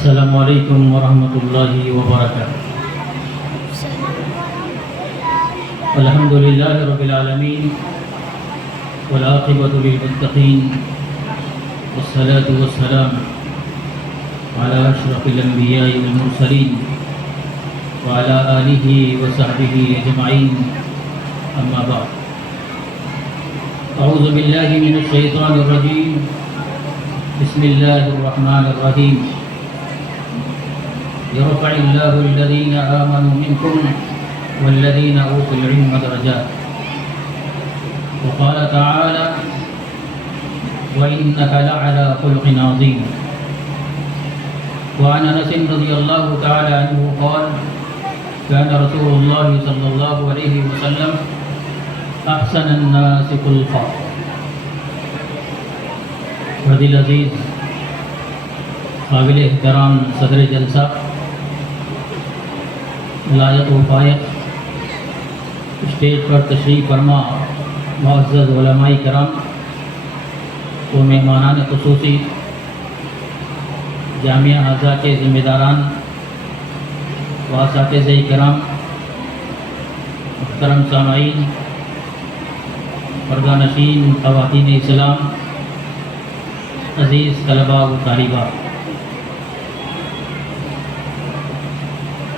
السلام علیکم ورحمۃ اللہ وبرکاتہ۔ الحمد للہ رب العالمین والعاقبۃ للمتقین والصلاة والسلام علی اشرف الانبیاء والمرسلین وعلی آلہ وصحبہ اجمعین، اما بعد۔ اعوذ باللہ من الشیطان الرجیم، بسم اللہ الرحمن الرحیم۔ يرفع الله الذين آمنوا منكم والذين أوتوا العلم درجات، وقال تعالى وإنك لعلى خلق عظيم۔ وعن أنس رضي الله تعالى عنه قال كان رسول الله صلى الله عليه وسلم أحسن الناس خلقا۔ بردی عزیز قابل احترام صدر جلسہ، لائق و فائق اسٹیج پر تشریف فرما معزز علماء کرام و مہمانان خصوصی، جامعہ اعضاء کے ذمہ داران و اساتذہ کرام، محترم سامعین، پردہ نشین، خواتین اسلام، عزیز طلباء و طالبات،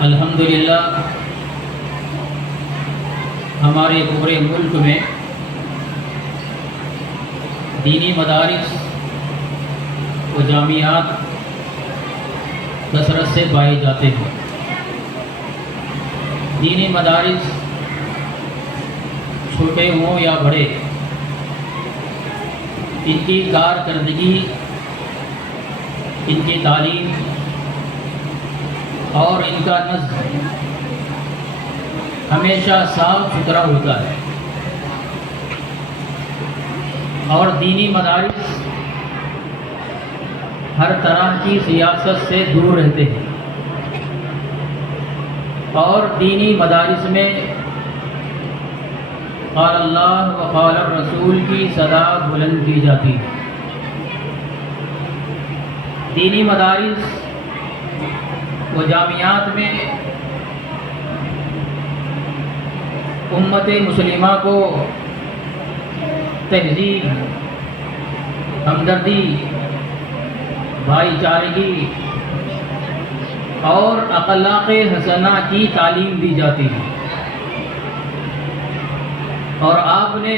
الحمدللہ ہمارے پورے ملک میں دینی مدارس و جامعات کثرت سے پائے جاتے ہیں۔ دینی مدارس چھوٹے ہوں یا بڑے، ان کی کارکردگی، ان کی تعلیم اور ان کا نظم ہمیشہ صاف ستھرا ہوتا ہے، اور دینی مدارس ہر طرح کی سیاست سے دور رہتے ہیں، اور دینی مدارس میں قال اللہ و قال الرسول کی صدا بلند کی جاتی ہے۔ دینی مدارس و جامعات میں امت مسلمہ کو تہذیب، ہمدردی، بھائی چارگی اور اخلاق حسنہ کی تعلیم دی جاتی ہے، اور آپ نے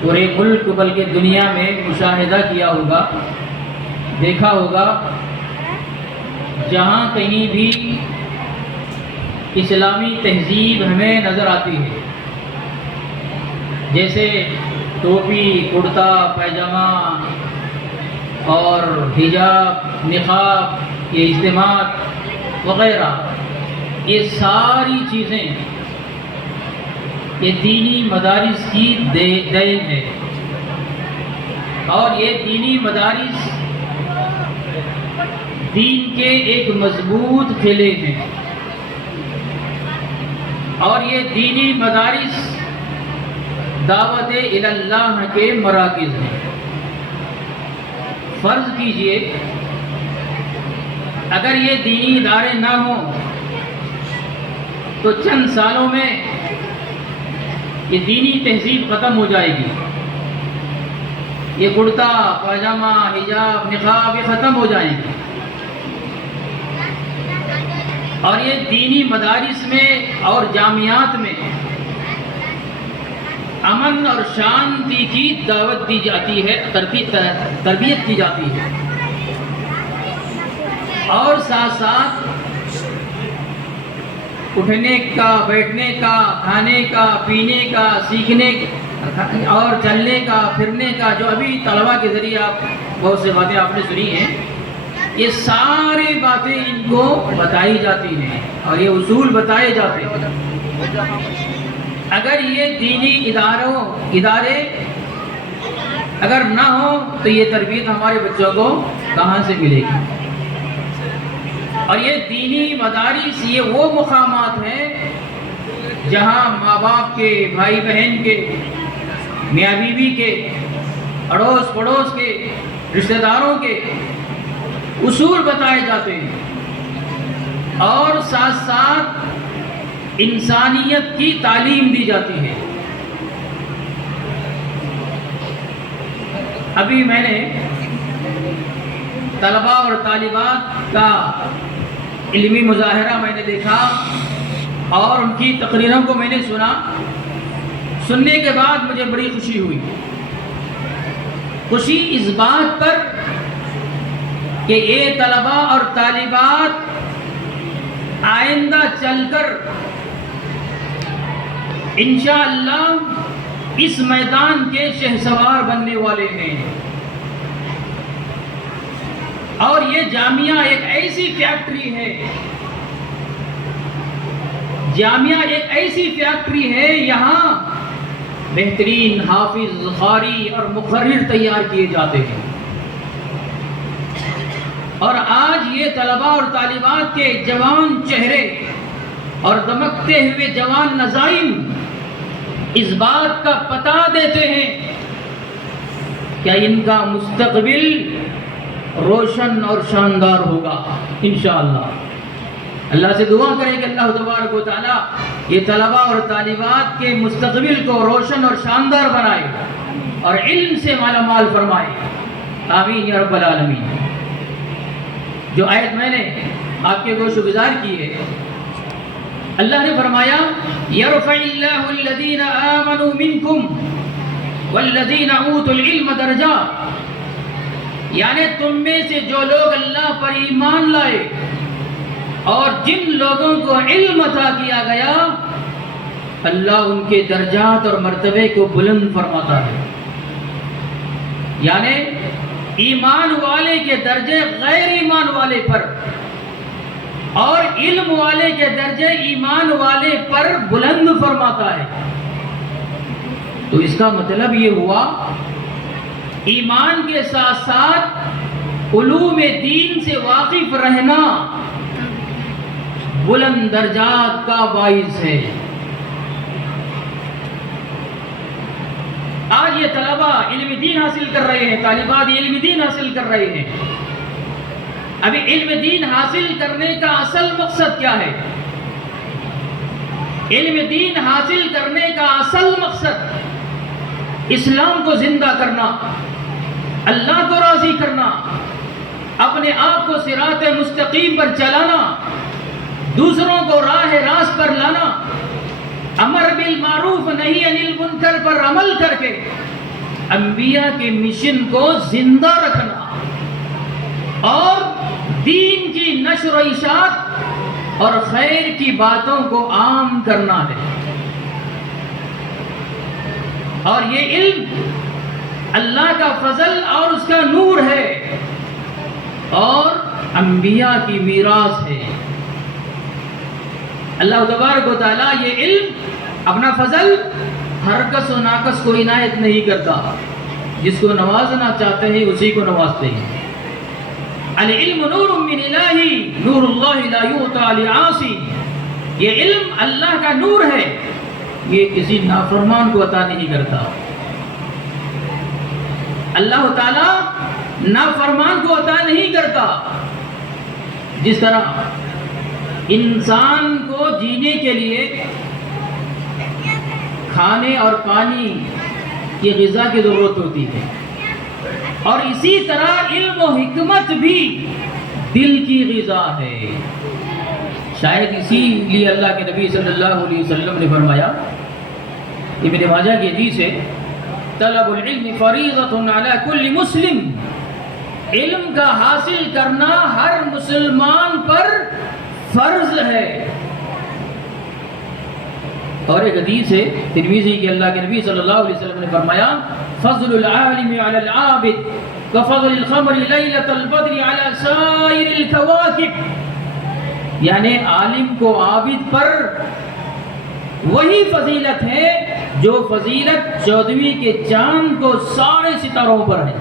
پورے ملک بلکہ دنیا میں مشاہدہ کیا ہوگا، دیکھا ہوگا، جہاں کہیں بھی اسلامی تہذیب ہمیں نظر آتی ہے، جیسے ٹوپی، کرتا پائجامہ اور حجاب، نقاب، یہ اجتماعات وغیرہ، یہ ساری چیزیں یہ دینی مدارس کی دین ہے، اور یہ دینی مدارس دین کے ایک مضبوط قلعے ہیں، اور یہ دینی مدارس دعوت الی اللہ کے مراکز ہیں۔ فرض کیجئے اگر یہ دینی ادارے نہ ہوں تو چند سالوں میں یہ دینی تہذیب ختم ہو جائے گی، یہ کرتا پاجامہ، حجاب، نقاب یہ ختم ہو جائیں گے، اور یہ دینی مدارس میں اور جامعات میں امن اور شانتی کی دعوت دی جاتی ہے، تربیت کی جاتی ہے، اور ساتھ ساتھ اٹھنے کا، بیٹھنے کا، کھانے کا، پینے کا، سیکھنے اور چلنے کا، پھرنے کا، جو ابھی طلباء کے ذریعے آپ بہت سے باتیں آپ نے سنی ہیں، یہ ساری باتیں ان کو بتائی جاتی ہیں اور یہ اصول بتائے جاتے ہیں۔ اگر یہ دینی ادارے اگر نہ ہو تو یہ تربیت ہمارے بچوں کو کہاں سے ملے گی؟ اور یہ دینی مدارس یہ وہ مقامات ہیں جہاں ماں باپ کے، بھائی بہن کے، میاں بیوی کے، اڑوس پڑوس کے، رشتہ داروں کے اصول بتائے جاتے ہیں اور ساتھ ساتھ انسانیت کی تعلیم دی جاتی ہے۔ ابھی میں نے طلباء اور طالبات کا علمی مظاہرہ میں نے دیکھا اور ان کی تقریروں کو میں نے سنا۔ سننے کے بعد مجھے بڑی خوشی ہوئی، خوشی اس بات پر کہ یہ طلباء اور طالبات آئندہ چل کر انشاءاللہ اس میدان کے شہسوار بننے والے ہیں۔ اور یہ جامعہ ایک ایسی فیکٹری ہے، جامعہ ایک ایسی فیکٹری ہے، یہاں بہترین حافظ، قاری اور مقرر تیار کیے جاتے ہیں۔ اور آج یہ طلباء اور طالبات کے جوان چہرے اور دمکتے ہوئے جوان نظائم اس بات کا پتہ دیتے ہیں کہ ان کا مستقبل روشن اور شاندار ہوگا انشاءاللہ۔ اللہ سے دعا کریں کہ اللہ تبارک و تعالیٰ یہ طلباء اور طالبات کے مستقبل کو روشن اور شاندار بنائے اور علم سے مالا مال فرمائے، آمین یا رب العالمین۔ جو آیت میں نے آپ کے گوش گزار کی ہے، اللہ نے فرمایا یرفع اللہ الذین آمنوا منکم والذین اوتوا العلم درجات، یعنی تم میں سے جو لوگ اللہ پر ایمان لائے اور جن لوگوں کو علم عطا کیا گیا، اللہ ان کے درجات اور مرتبے کو بلند فرماتا ہے۔ یعنی ایمان والے کے درجے غیر ایمان والے پر اور علم والے کے درجے ایمان والے پر بلند فرماتا ہے۔ تو اس کا مطلب یہ ہوا ایمان کے ساتھ ساتھ علوم دین سے واقف رہنا بلند درجات کا باعث ہے۔ آج یہ طلباء علم دین حاصل کر رہے ہیں، طالبات علم دین حاصل کر رہے ہیں۔ ابھی علم دین حاصل کرنے کا اصل مقصد کیا ہے؟ علم دین حاصل کرنے کا اصل مقصد اسلام کو زندہ کرنا، اللہ کو راضی کرنا، اپنے آپ کو صراط مستقیم پر چلانا، دوسروں کو راہ راست پر لانا، امر بالمعروف نہی عن المنکر پر عمل کر کے انبیاء کے مشن کو زندہ رکھنا اور دین کی نشر و اشاعت اور خیر کی باتوں کو عام کرنا ہے۔ اور یہ علم اللہ کا فضل اور اس کا نور ہے اور انبیاء کی میراث ہے۔ اللہ تبارک و تعالیٰ یہ علم اپنا فضل ہر کس و ناکس کو عنایت نہیں کرتا، جس کو نوازنا چاہتے ہیں اسی کو نوازتے ہیں۔ العلم نور من الہی نور اللہ لا یعطی لعاصی، یہ علم اللہ کا نور ہے، یہ کسی نافرمان کو عطا نہیں کرتا۔ اللہ تعالیٰ نافرمان کو عطا نہیں کرتا۔ جس طرح انسان کو جینے کے لیے کھانے اور پانی کی غذا کی ضرورت ہوتی ہے، اور اسی طرح علم و حکمت بھی دل کی غذا ہے۔ شاید اسی لیے اللہ کے نبی صلی اللہ علیہ وسلم نے فرمایا، ابن ماجہ کی حدیث ہے، طلب العلم فریضۃ علی کل مسلم، علم کا حاصل کرنا ہر مسلمان پر فرض ہے۔ اور ایک حدیث ہے ترمذی کی، اللہ کے نبی صلی اللہ علیہ وسلم نے فرمایا، فضل العالم علی العابد کفضل القمر لیلۃ البدر علی سائر الکواکب، یعنی عالم کو عابد پر وہی فضیلت ہے جو فضیلت 14ویں کے چاند کو سارے ستاروں پر ہے۔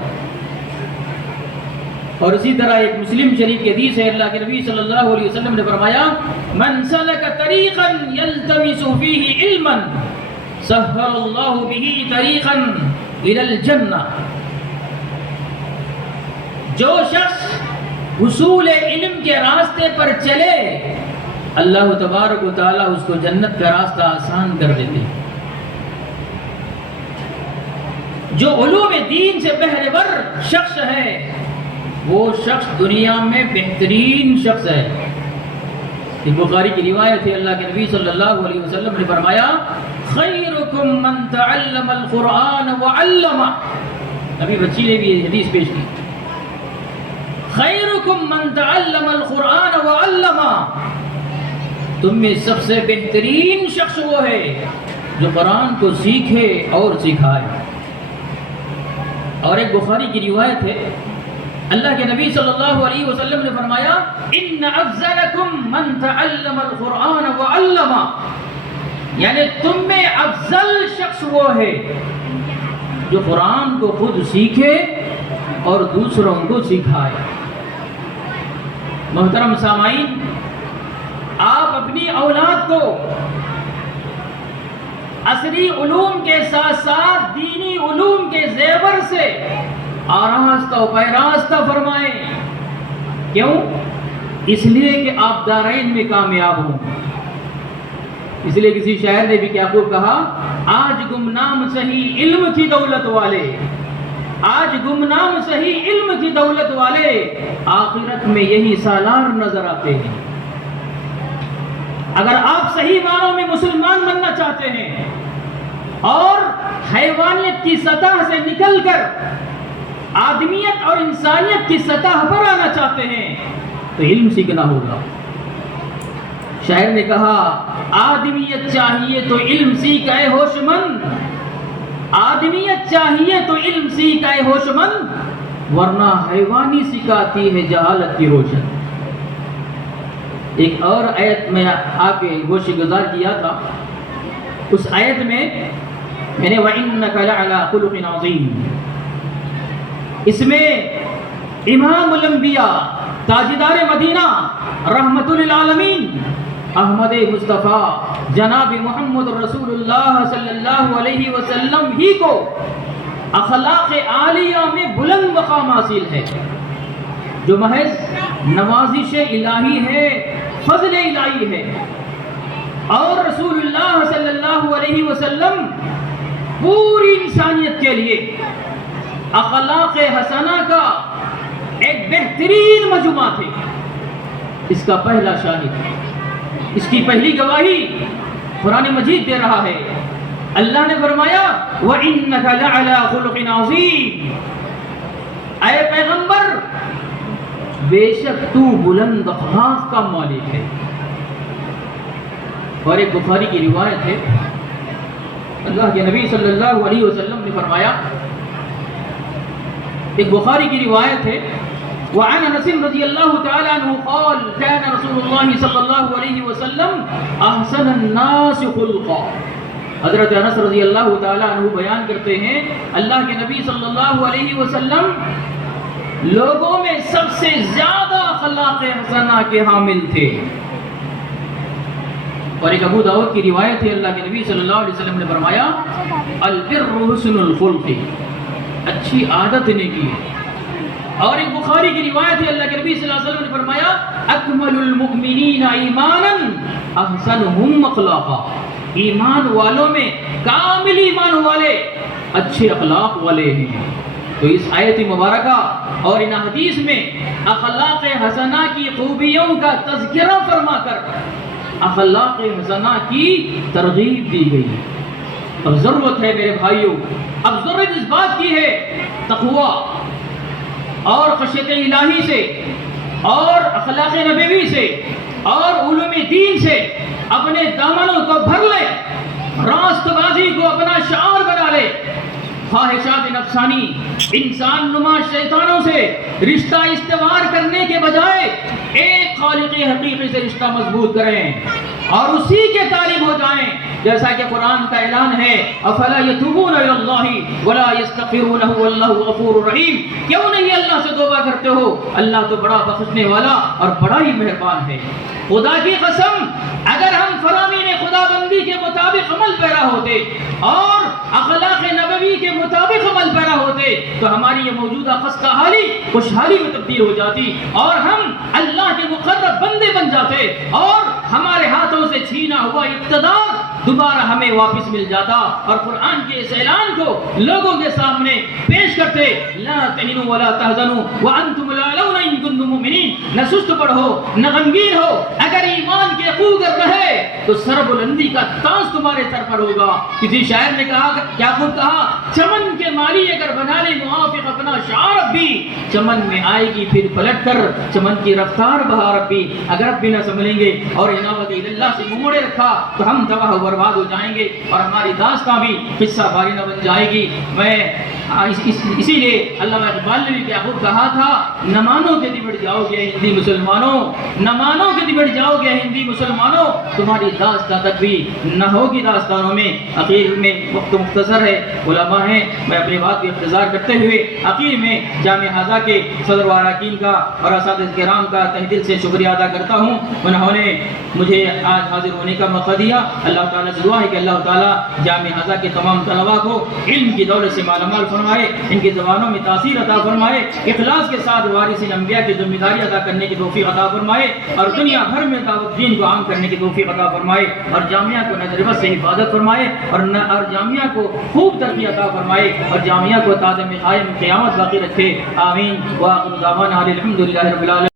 اور اسی طرح ایک مسلم شریف کی حدیث ہے، اللہ کے نبی صلی اللہ علیہ وسلم نے فرمایا، من سلک طریقا یلتمس فیہ علما سہل اللہ بہ طریقا الی الجنہ، جو شخص حصول علم کے راستے پر چلے، اللہ تبارک و تعالیٰ اس کو جنت کا راستہ آسان کر دیتے ہیں۔ جو علوم دین سے بہرے ور شخص ہے وہ شخص دنیا میں بہترین شخص ہے۔ ایک بخاری کی روایت ہے، اللہ کے نبی صلی اللہ علیہ وسلم نے فرمایا خیرکم من تعلم القرآن وعلمہ۔ ابھی بچی نے بھی یہ حدیث پیش کی، خیرکم من تعلم القرآن وعلمہ، تم میں سب سے بہترین شخص وہ ہے جو قرآن کو سیکھے اور سکھائے۔ اور ایک بخاری کی روایت ہے، اللہ کے نبی صلی اللہ علیہ وسلم نے فرمایا ان افضلکم من تعلم القرآن وعلمہ، یعنی تم میں افضل شخص وہ ہے جو قرآن کو خود سیکھے اور دوسروں کو سکھائے۔ محترم سامعین، آپ اپنی اولاد کو عصری علوم کے ساتھ ساتھ دینی علوم کے زیور سے آراستہ و پیراستہ فرمائیں۔ کیوں؟ اس لیے کہ آپ دارین میں کامیاب ہوں۔ اس لیے کسی شاعر نے بھی کیا خوب کہا، آج گمنام سہی علم کی دولت والے، آج گمنام سہی علم کی دولت والے، آخرت میں یہی سالار نظر آتے ہیں۔ اگر آپ صحیح معنوں میں مسلمان بننا چاہتے ہیں اور حیوانیت کی سطح سے نکل کر آدمیت اور انسانیت کی سطح پر آنا چاہتے ہیں تو علم سیکھنا ہوگا۔ شاعر نے کہا آدمیت چاہیے تو علم سیکھ اے ہوش مند، آدمیت چاہیے تو علم سیکھ اے ہوش مند، ورنہ حیوانی سکھاتی ہے جہالت کی روشن۔ ایک اور آیت میں آپ کے گوش گزار کیا تھا، اس آیت میں نے وَإِنَّكَ لَعَلَىٰ خُلُقٍ عَظِيمٍ، اس میں امام الانبیاء تاجدار مدینہ رحمت للعالمین احمد مصطفیٰ جناب محمد رسول اللہ صلی اللہ علیہ وسلم ہی کو اخلاق عالیہ میں بلند مقام حاصل ہے، جو محض نوازش الہی ہے، فضل الہی ہے۔ اور رسول اللہ صلی اللہ علیہ وسلم پوری انسانیت کے لیے اخلاق حسنہ کا ایک بہترین مجموعہ تھے۔ اس کا پہلا شاہد، اس کی پہلی گواہی قرآن مجید دے رہا ہے۔ اللہ نے فرمایا وَإِنَّكَ لَعَلَىٰ خُلُقٍ عَظِيمٍ، اے پیغمبر بے شک تو بلند اخلاق کا مالک ہے۔ اور ایک بخاری کی روایت ہے، اللہ کے نبی صلی اللہ علیہ وسلم نے فرمایا، ایک بخاری کی روایت ہے وعن انس رضی اللہ تعالی عنہ قال كان رسول اللہ صلی اللہ علیہ وسلم احسن الناس خلقا۔ حضرت انس رضی اللہ تعالی عنہ بیان کرتے ہیں اللہ کے نبی صلی اللہ علیہ وسلم لوگوں میں سب سے زیادہ اخلاق حسنہ کے حامل تھے۔ اور ایک ابو داؤد کی روایت ہے، اللہ کے نبی صلی اللہ علیہ وسلم نے فرمایا البر حسن الخلق، اچھی عادت نیکی ہے۔ اور ایک بخاری کی روایت ہے، اللہ کے نبی صلی اللہ علیہ وسلم نے فرمایا اکمل المؤمنین ایمانا احسنہم اخلاقا، ایمان والوں میں کامل ایمان والے اچھے اخلاق والے ہیں۔ تو اس آیت مبارکہ اور ان حدیث میں اخلاق حسنہ کی خوبیوں کا تذکرہ فرما کر اخلاق حسنہ کی ترغیب دی گئی۔ اب ضرورت ہے میرے بھائیوں، اب ضرورت اس بات کی ہے تقوی اور خشیت الہی سے اور اخلاق نبوی سے اور علوم دین سے اپنے دامنوں کو بھر لے، راست بازی کو اپنا شعار بنا لے، خواہشات نفسانی انسان نما شیطانوں سے رشتہ استوار کرنے کے بجائے ایک خالق حقیقی سے رشتہ مضبوط کریں اور اسی کے طالب ہو جائیں، جیسا کہ قرآن کا اعلان ہے افلا یتوبون الی اللہ ولا یستغفرونہ واللہ غفور رحیم، کیوں نہیں اللہ سے توبہ کرتے ہو، اللہ تو بڑا بخشنے والا اور بڑا ہی مہربان ہے۔ خدا کی قسم اگر ہم فرامین خدا بندی کے مطابق عمل پیرا ہوتے اور اخلاق نبوی کے مطابق عمل پیرا ہوتے تو ہماری یہ موجودہ خستہ حالی خوشحالی میں تبدیل ہو جاتی اور ہم اللہ کے مقرب بندے بن جاتے اور ہمارے ہاتھوں سے چھینا ہوا اقتدار دوبارہ ہمیں واپس مل جاتا اور قرآن کے اس اعلان کو لوگوں کے سامنے پیش کرتے لا تہنوا ولا تحزنوا وانتم الاعلون ان کنتم مؤمنین، نہ سست پڑھو نہ غمگین ہو، اگر ایمان کے خوگر رہے تو سر بلندی کا تاج تمہارے سر پر ہوگا۔ کسی شاعر نے کہا، کیا خوب کہا، چمن کے مالی اگر بنا لے موافق اپنا شعر بھی، چمن میں آئے گی پھر پلٹ کر چمن کی رفتار بہار بھی۔ اگر اب بھی نہ سنبھلیں گے اور عنابت اللہ سے منہ موڑے رکھا تو ہم تباہ و برباد ہو جائیں گے اور ہماری داستان بھی قصہ باری نہ بن جائے گی۔ میں اسی لیے علامہ اقبال نے بھی کیا خوب کہا تھا، نہ مانو کہ نبٹ جاؤ گے ہندی مسلمانوں، نہ مانو کہ نبٹ جاؤ گے ہندی مسلمانوں، تمہاری داستان تک بھی نہ ہوگی داستانوں میں۔ اخیر میں وقت مختصر ہے، علماء ہیں، میں اپنی بات کو اختصار کرتے ہوئے اخیر میں جامعہ ہاذا کے صدر و اراکین کا اور اساتذہ کرام کا تہ دل سے شکریہ ادا کرتا ہوں۔ انہوں نے مجھے آج حاضر ہونے کا موقع دیا۔ اللہ تعالیٰ سے دعا ہے کہ اللہ تعالیٰ جامعہ ہاذا کے تمام طلباء کو علم کی دولت سے مالا مال فرمائے، ان کی زبانوں میں تاثیر عطا فرمائے، اخلاص کے ساتھ وارثین انبیاء کی ذمہ داری ادا کرنے کی توفیق عطا فرمائے اور دنیا بھر میں دعوت دین کو عام کرنے کی توفیق عطا فرمائے اور جامعہ کو نظر بد سے حفاظت فرمائے اور جامعہ کو خوب ترقی عطا فرمائے اور جامعہ کو تازہ قائم قیامت باقی رکھے۔ آمین۔ وآخر دعوانا الحمد للہ رب العالمین۔